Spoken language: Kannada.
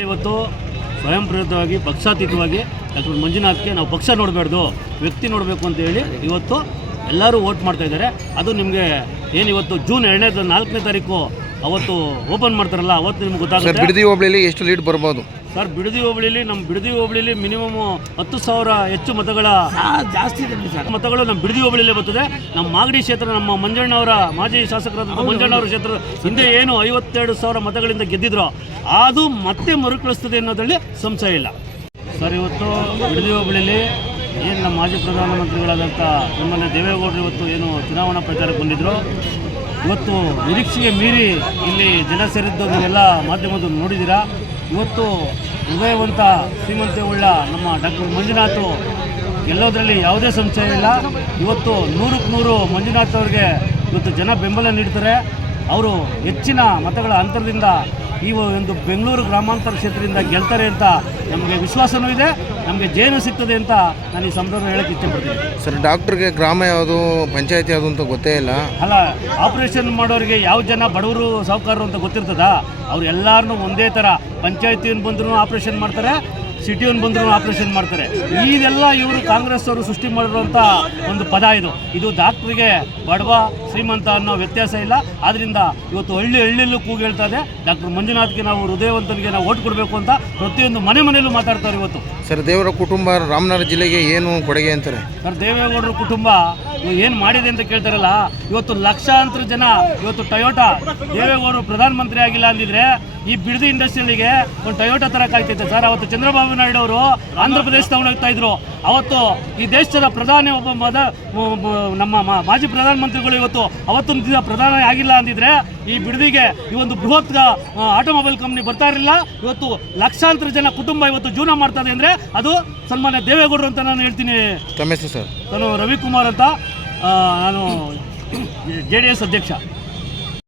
ಇವತ್ತು ಸ್ವಯಂ ಪ್ರೇರಿತವಾಗಿ, ಪಕ್ಷಾತೀತವಾಗಿ ಡಾಕ್ಟರ್ ಮಂಜುನಾಥ್ಗೆ ನಾವು ಪಕ್ಷ ನೋಡಬಾರ್ದು, ವ್ಯಕ್ತಿ ನೋಡಬೇಕು ಅಂತ ಹೇಳಿ ಇವತ್ತು ಎಲ್ಲರೂ ವೋಟ್ ಮಾಡ್ತಾ ಇದ್ದಾರೆ. ಅದು ನಿಮಗೆ ಏನು ಇವತ್ತು ಜೂನ್ ಎರಡನೇ ನಾಲ್ಕನೇ ತಾರೀಕು ಅವತ್ತು ಓಪನ್ ಮಾಡ್ತಾರಲ್ಲ, ಅವತ್ತು ನಿಮ್ಗೆ ಗೊತ್ತಾಗುತ್ತೆ. ಎಷ್ಟು ಲೀಡ್ ಬರ್ಬೋದು? ಸರ್ ಬಿಡದಿ ಹೋಬಳಿಲಿ ನಮ್ಮ ಬಿಡದಿ ಹೋಬಳಿಲಿ ಮಿನಿಮಮ್ ಹತ್ತು ಸಾವಿರ ಹೆಚ್ಚು ಮತಗಳ ಜಾಸ್ತಿ ಸರ್. ಮತಗಳು ನಮ್ಮ ಬಿಡದಿ ಹೋಬಳಿಲೇ ಬರ್ತದೆ. ನಮ್ಮ ಮಾಗಡಿ ಕ್ಷೇತ್ರ ನಮ್ಮ ಮಂಜಣ್ಣವರ ಮಾಜಿ ಶಾಸಕರಾದಂಥ ಮಂಜಣ್ಣವರ ಕ್ಷೇತ್ರ ಹಿಂದೆ ಏನು ಐವತ್ತೆರಡು ಸಾವಿರ ಮತಗಳಿಂದ ಗೆದ್ದಿದ್ರು ಅದು ಮತ್ತೆ ಮರುಕಳಿಸ್ತದೆ ಅನ್ನೋದರಲ್ಲಿ ಸಂಶಯ ಇಲ್ಲ. ಸರ್ ಇವತ್ತು ಬಿಡದಿ ಹೋಬಳಿಲಿ ಏನು ನಮ್ಮ ಮಾಜಿ ಪ್ರಧಾನಮಂತ್ರಿಗಳಾದಂಥ ನಮ್ಮಲ್ಲಿ ದೇವೇಗೌಡರು ಇವತ್ತು ಏನು ಚುನಾವಣಾ ಪ್ರಚಾರಕ್ಕೆ ಬಂದಿದ್ರು ಇವತ್ತು ನಿರೀಕ್ಷೆಗೆ ಮೀರಿ ಇಲ್ಲಿ ಜನ ಸೇರಿದ್ದು ಮಾಧ್ಯಮದ ನೋಡಿದ್ದೀರಾ ಇವತ್ತು ಹೃದಯವಂತ ಶ್ರೀಮಂತವುಳ್ಳ ನಮ್ಮ ಡಾಕ್ಟರ್ ಮಂಜುನಾಥ್ ಗೆಲ್ಲೋದ್ರಲ್ಲಿ ಯಾವುದೇ ಸಂಶಯ ಇಲ್ಲ. ಇವತ್ತು ನೂರಕ್ಕೆ ನೂರು ಮಂಜುನಾಥ್ ಅವ್ರಿಗೆ ಇವತ್ತು ಜನ ಬೆಂಬಲ ನೀಡ್ತಾರೆ. ಅವರು ಹೆಚ್ಚಿನ ಮತಗಳ ಅಂತರದಿಂದ ಈ ಒಂದು ಬೆಂಗಳೂರು ಗ್ರಾಮಾಂತರ ಕ್ಷೇತ್ರದಿಂದ ಗೆಲ್ತಾರೆ ಅಂತ ನಮಗೆ ವಿಶ್ವಾಸನೂ ಇದೆ. ನಮಗೆ ಜೇನು ಸಿಗ್ತದೆ ಅಂತ ನಾನು ಈ ಸಂದರ್ಭ ಹೇಳಕ್ಕೆ ಇಷ್ಟಪಡ್ತೀನಿ. ಸರ್ ಡಾಕ್ಟ್ರಿಗೆ ಗ್ರಾಮ ಯಾವುದು ಪಂಚಾಯತ್ ಯಾವುದು ಅಂತ ಗೊತ್ತೇ ಇಲ್ಲ. ಅಲ್ಲ ಆಪರೇಷನ್ ಮಾಡೋರಿಗೆ ಯಾವ ಜನ ಬಡವರು ಸಾಹುಕಾರರು ಅಂತ ಗೊತ್ತಿರ್ತದ? ಅವ್ರು ಎಲ್ಲಾರನ್ನೂ ಒಂದೇ ಥರ ಪಂಚಾಯತಿಯನ್ನು ಬಂದ್ರೂ ಆಪರೇಷನ್ ಮಾಡ್ತಾರೆ ಸಿಟಿಯನ್ನು ಬಂದ್ರು ಆಪರೇಷನ್ ಮಾಡ್ತಾರೆ. ಇದೆಲ್ಲ ಇವರು ಕಾಂಗ್ರೆಸ್ ಅವರು ಸೃಷ್ಟಿ ಮಾಡಿರುವಂಥ ಒಂದು ಪದ ಇದು. ಇದು ಡಾಕ್ಟ್ರಿಗೆ ಬಡವ ಶ್ರೀಮಂತ ಅನ್ನೋ ವ್ಯತ್ಯಾಸ ಇಲ್ಲ. ಆದ್ರಿಂದ ಇವತ್ತು ಹಳ್ಳಿ ಹಳ್ಳಿಯಲ್ಲೂ ಕೂಗಿ ಹೇಳ್ತಾ ಇದೆ. ಡಾಕ್ಟರ್ ಮಂಜುನಾಥ್ಗೆ ನಾವು ಹೃದಯವಂತನಿಗೆ ನಾವು ಓಟ್ ಕೊಡಬೇಕು ಅಂತ ಪ್ರತಿಯೊಂದು ಮನೆ ಮನೆಯಲ್ಲೂ ಮಾತಾಡ್ತಾರೆ ಇವತ್ತು. ಸರ್ ದೇವರ ಕುಟುಂಬ ರಾಮನಗರ ಜಿಲ್ಲೆಗೆ ಏನು ಕೊಡುಗೆ ಅಂತಾರೆ? ಸರ್ ದೇವೇಗೌಡರ ಕುಟುಂಬ ಏನು ಮಾಡಿದೆ ಅಂತ ಕೇಳ್ತಾರಲ್ಲ? ಇವತ್ತು ಲಕ್ಷಾಂತರ ಜನ ಇವತ್ತು ಟೊಯೋಟಾ ದೇವೇಗೌಡರು ಪ್ರಧಾನಮಂತ್ರಿ ಆಗಿಲ್ಲ ಅಂದಿದ್ರೆ ಈ ಬಿಡದಿ ಇಂಡಸ್ಟ್ರಿಯಲ್ಲಿಗೆ ಒಂದು ಟೊಯೋಟಾ ತರ ಕಾಯ್ತೈತೆ ಸರ್ ಅವತ್ತು ಚಂದ್ರಬಾಬು ನಾಯ್ಡು ಅವರು ಆಂಧ್ರ ಪ್ರದೇಶ ತಗೊಂಡೋಗ್ತಾ ಇದ್ರು. ಅವತ್ತು ಈ ದೇಶದ ಪ್ರಧಾನಿ ಒಬ್ಬ ಮದ ನಮ್ಮ ಮಾಜಿ ಪ್ರಧಾನಮಂತ್ರಿಗಳು ಇವತ್ತು ಅವತ್ತು ದಿನ ಪ್ರಧಾನ ಆಗಿಲ್ಲ ಅಂದಿದ್ರೆ ಈ ಬಿಡದಿಗೆ ಈ ಒಂದು ಬೃಹತ್ ಆಟೋಮೊಬೈಲ್ ಕಂಪ್ನಿ ಬರ್ತಾ ಇರಲಿಲ್ಲ. ಇವತ್ತು ಲಕ್ಷಾಂತರ ಜನ ಕುಟುಂಬ ಇವತ್ತು ಜೀವನ ಮಾಡ್ತದೆ ಅಂದ್ರೆ ಅದು ಸನ್ಮಾನ್ಯ ದೇವೇಗೌಡರು ಅಂತ ನಾನು ಹೇಳ್ತೀನಿ. ಸರ್? ನಾನು ರವಿಕುಮಾರ್ ಅಂತ. ನಾನು ಜೆ ಡಿ ಎಸ್ ಅಧ್ಯಕ್ಷ.